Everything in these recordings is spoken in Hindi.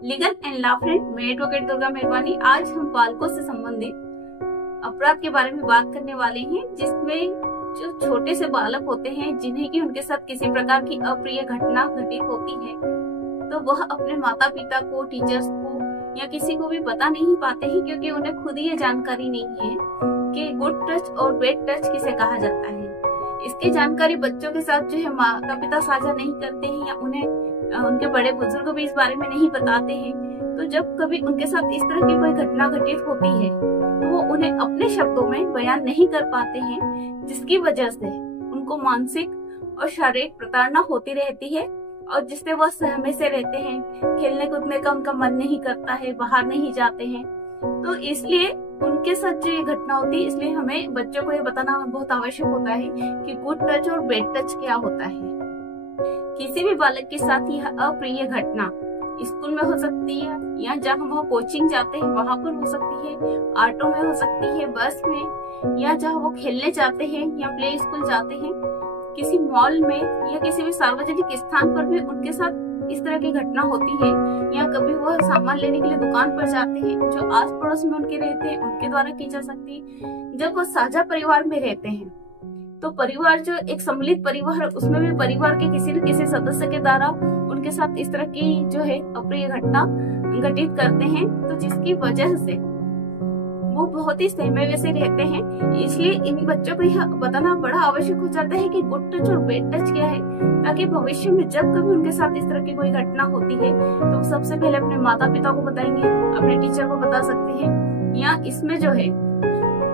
लीगल एंड लॉ फ्रेंड, मैं एडवोकेट दुर्गा मेहरबानी। आज हम बालकों से संबंधित अपराध के बारे में बात करने वाले हैं, जिसमें जो छोटे से बालक होते हैं जिन्हें कि उनके साथ किसी प्रकार की अप्रिय घटना घटित होती है, तो वह अपने माता पिता को, टीचर्स को या किसी को भी बता नहीं पाते हैं, क्योंकि उन्हें खुद ये जानकारी नहीं है कि गुड टच और बैड टच किसे कहा जाता है। इसकी जानकारी बच्चों के साथ जो है माता पिता साझा नहीं करते हैं या उन्हें उनके बड़े बुजुर्ग भी इस बारे में नहीं बताते हैं। तो जब कभी उनके साथ इस तरह की कोई घटना घटित होती है तो वो उन्हें अपने शब्दों में बयान नहीं कर पाते हैं, जिसकी वजह से उनको मानसिक और शारीरिक प्रताड़ना होती रहती है और जिससे वह सहमे से रहते हैं। खेलने कूदने का उनका मन नहीं करता है, बाहर नहीं जाते हैं। तो इसलिए उनके साथ जो ये घटना होती है, इसलिए हमें बच्चों को ये बताना बहुत आवश्यक होता है कि गुड टच और बैड टच क्या होता है। किसी भी बालक के साथ यह अप्रिय घटना स्कूल में हो सकती है या जहाँ वह कोचिंग जाते हैं वहां पर हो सकती है, ऑटो में हो सकती है, बस में, या जहाँ वो खेलने जाते हैं या प्ले स्कूल जाते हैं, किसी मॉल में या किसी भी सार्वजनिक स्थान पर भी उनके साथ इस तरह की घटना होती है। या कभी वह सामान लेने के लिए दुकान पर जाते हैं, जो आस पड़ोस में उनके रहते हैं उनके द्वारा की जा सकती है। जब वह साझा परिवार में रहते हैं तो परिवार जो एक सम्मिलित परिवार है, उसमें भी परिवार के किसी न किसी सदस्य के द्वारा उनके साथ इस तरह की जो है अप्रिय घटना घटित करते हैं, तो जिसकी वजह से वो बहुत ही सहमे से रहते हैं। इसलिए इन बच्चों को यह बताना बड़ा आवश्यक हो जाता है कि गुड टच और बैड टच क्या है, ताकि भविष्य में जब कभी उनके साथ इस तरह की कोई घटना होती है तो सबसे पहले अपने माता पिता को बताएंगे, अपने टीचर को बता सकते हैं, या इसमें जो है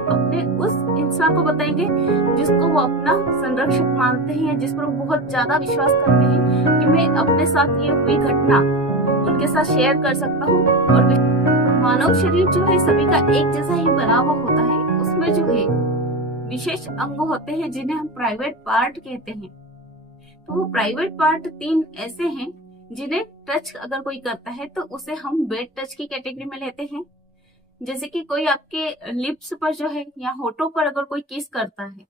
अपने उस इंसान को बताएंगे जिसको वो अपना संरक्षक मानते हैं या जिस पर वो बहुत ज्यादा विश्वास करते हैं कि मैं अपने साथ ये हुई घटना उनके साथ शेयर कर सकता हूँ। और मानव शरीर जो है सभी का एक जैसा ही बना हुआ होता है, उसमें जो है विशेष अंग होते हैं जिन्हें हम प्राइवेट पार्ट कहते हैं। तो वो प्राइवेट पार्ट 3 ऐसे हैं जिन्हें टच अगर कोई करता है तो उसे हम बैड टच की कैटेगरी में लेते हैं। जैसे कि कोई आपके लिप्स पर जो है या होठों पर अगर कोई किस करता है,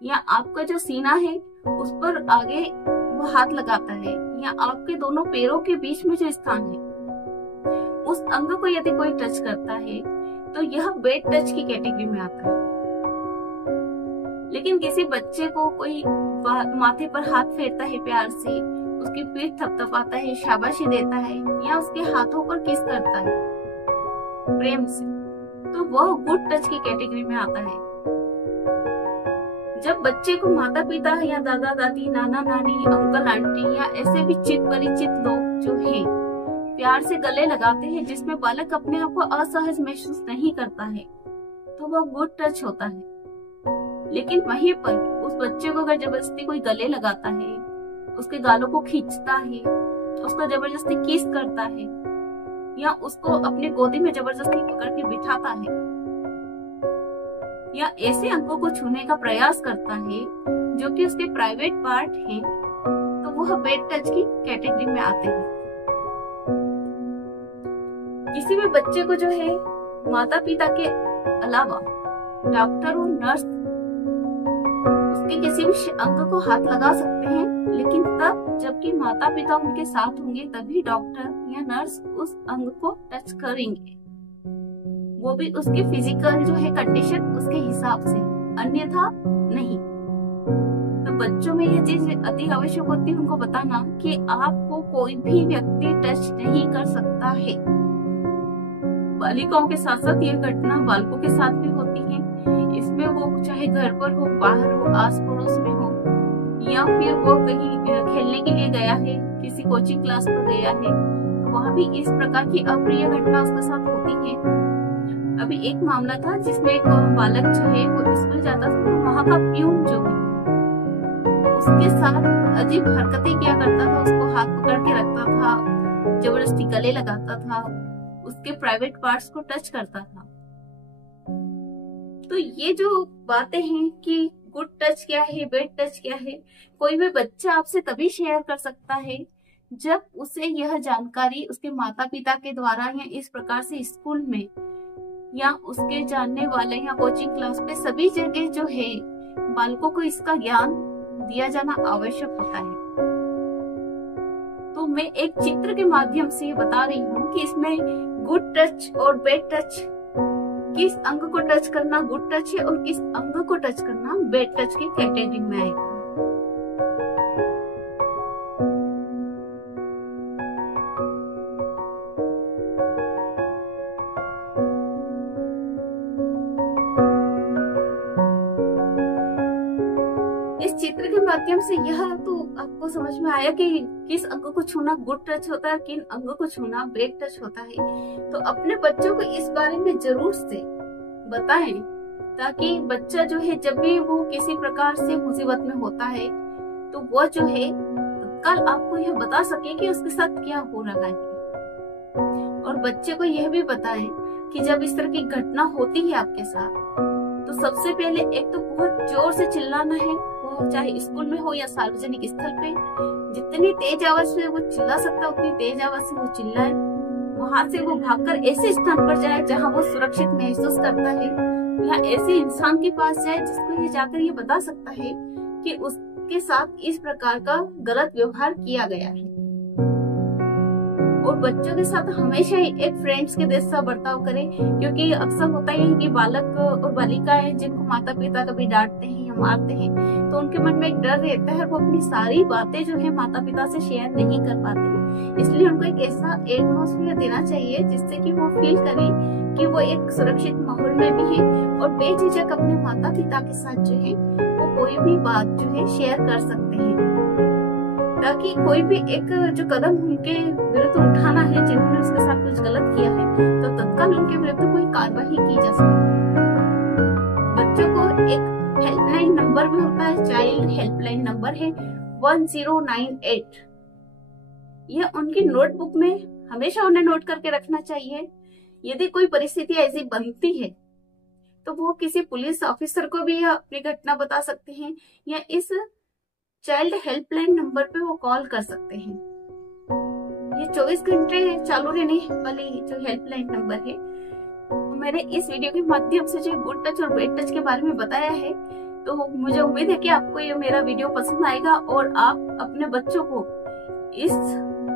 या आपका जो सीना है उस पर आगे वो हाथ लगाता है, या आपके दोनों पैरों के बीच में जो स्थान है उस अंग को यदि कोई टच करता है तो यह बैड टच की कैटेगरी में आता है। लेकिन किसी बच्चे को कोई माथे पर हाथ फेरता है, प्यार से उसकी पीठ थपथपाता है, शाबाशी देता है, या उसके हाथों पर किस करता है प्रेम से, तो वह गुड टच की कैटेगरी में आता है। जब बच्चे को माता पिता या दादा दादी, नाना नानी, अंकल आंटी या ऐसे भी चित परिचित लोग जो हैं प्यार से गले लगाते हैं, जिसमें बालक अपने आप को असहज महसूस नहीं करता है, तो वह गुड टच होता है। लेकिन वहीं पर उस बच्चे को अगर जबरदस्ती कोई गले लगाता है, उसके गालों को खींचता है, उसको जबरदस्ती किस करता है, या उसको अपनी गोदी में जबरदस्ती पकड़ के बिठाता है, या ऐसे अंगों को छूने का प्रयास करता है जो कि उसके प्राइवेट पार्ट हैं, तो वह बैड टच की कैटेगरी में आते हैं। किसी भी बच्चे को जो है माता पिता के अलावा डॉक्टर और नर्स उसके किसी भी अंग को हाथ लगा सकते हैं, लेकिन तब जबकि माता पिता उनके साथ होंगे तभी डॉक्टर या नर्स उस अंग को टच करेंगे, वो भी उसके फिजिकल जो है कंडीशन उसके हिसाब से, अन्यथा नहीं। तो बच्चों में यह चीज अति आवश्यक होती है उनको बताना कि आपको कोई भी व्यक्ति टच नहीं कर सकता है। बालिकाओं के साथ साथ यह घटना बालकों के साथ भी होती है। इसमें वो चाहे घर पर हो, बाहर हो, आस पड़ोस में हो, या फिर वो कहीं खेलने के लिए गया है, किसी कोचिंग क्लास पर गया है, तो वहाँ भी इस प्रकार की अप्रिय घटना उसके साथ होती है। अभी एक मामला था जिसमें एक बालक जो है वो स्कूल जाता था, तो वहाँ का प्यून जो है उसके साथ अजीब हरकतें किया करता था, उसको हाथ पकड़ के रखता था, जबरदस्ती गले लगाता था, उसके प्राइवेट पार्ट्स को टच करता था। तो ये जो बातें हैं कि गुड टच क्या है, बैड टच क्या है, कोई भी बच्चा आपसे तभी शेयर कर सकता है जब उसे यह जानकारी उसके माता पिता के द्वारा या इस प्रकार से स्कूल में या उसके जानने वाले या कोचिंग क्लास पे सभी जगह जो है बालकों को इसका ज्ञान दिया जाना आवश्यक होता है। तो तो मैं एक चित्र के माध्यम से बता रही हूँ कि इसमें गुड टच और बैड टच, किस अंग को टच करना गुड टच है और किस अंग को टच करना बैड टच की कैटेगरी में आएगा। इस चित्र के माध्यम से यह तो आपको समझ में आया कि किस अंग को छूना गुड टच होता है, किन अंग को छूना बैड टच होता है। तो अपने बच्चों को इस बारे में जरूर से बताएं, ताकि बच्चा जो है जब भी वो किसी प्रकार से मुसीबत में होता है तो वो जो है तत्काल आपको यह बता सके कि उसके साथ क्या हो रहा है। और बच्चे को यह भी बताएं कि जब इस तरह की घटना होती है आपके साथ तो सबसे पहले एक तो बहुत जोर से चिल्लाना है, वो चाहे स्कूल में हो या सार्वजनिक स्थल पे। जितनी तेज आवाज से वो चिल्ला सकता है उतनी तेज आवाज से वो चिल्लाए। वहां से वो भागकर ऐसे स्थान पर जाए जहां वो सुरक्षित महसूस करता है, या ऐसे इंसान के पास जाए जिसको ये जाकर ये बता सकता है कि उसके साथ इस प्रकार का गलत व्यवहार किया गया है। और बच्चों के साथ हमेशा ही एक फ्रेंड्स के जैसा बर्ताव करें, क्योंकि अक्सर होता है कि बालक और बालिकाएं जिनको माता पिता कभी डांटते हैं या मारते हैं तो उनके मन में एक डर रहता है, वो अपनी सारी बातें जो है माता पिता से शेयर नहीं कर पाते हैं। इसलिए उनको एक ऐसा एटमॉस्फेयर देना चाहिए जिससे कि वो फील करें कि वो एक सुरक्षित माहौल में भी है और बेझिझक अपने माता पिता के साथ जो है वो कोई भी बात जो है शेयर कर सकते हैं, ताकि कोई भी एक जो कदम उनके विरुद्ध उठाना है, जिन्होंने उसके साथ कुछ गलत किया है, तो तत्काल उनके विरुद्ध कोई कार्रवाई की जा सके। बच्चों को एक हेल्पलाइन नंबर भी होता है, चाइल्ड हेल्पलाइन नंबर है 1098। यह उनकी नोटबुक में हमेशा उन्हें नोट करके रखना चाहिए। यदि कोई परिस्थिति ऐसी बनती है तो वो किसी पुलिस ऑफिसर को भी अपनी घटना बता सकते हैं, या इस चाइल्ड हेल्पलाइन नंबर पे वो कॉल कर सकते हैं। ये 24 घंटे चालू रहने वाली जो हेल्पलाइन नंबर है। मैंने इस वीडियो के माध्यम से जो गुड टच और बैड टच के बारे में बताया है, तो मुझे उम्मीद है कि आपको ये मेरा वीडियो पसंद आएगा और आप अपने बच्चों को इस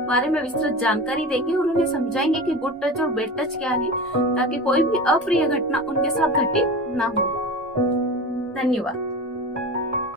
बारे में विस्तृत जानकारी देंगे और उन्हें समझाएंगे कि गुड टच और बैड टच क्या है, ताकि कोई भी अप्रिय घटना उनके साथ घटित ना हो। धन्यवाद।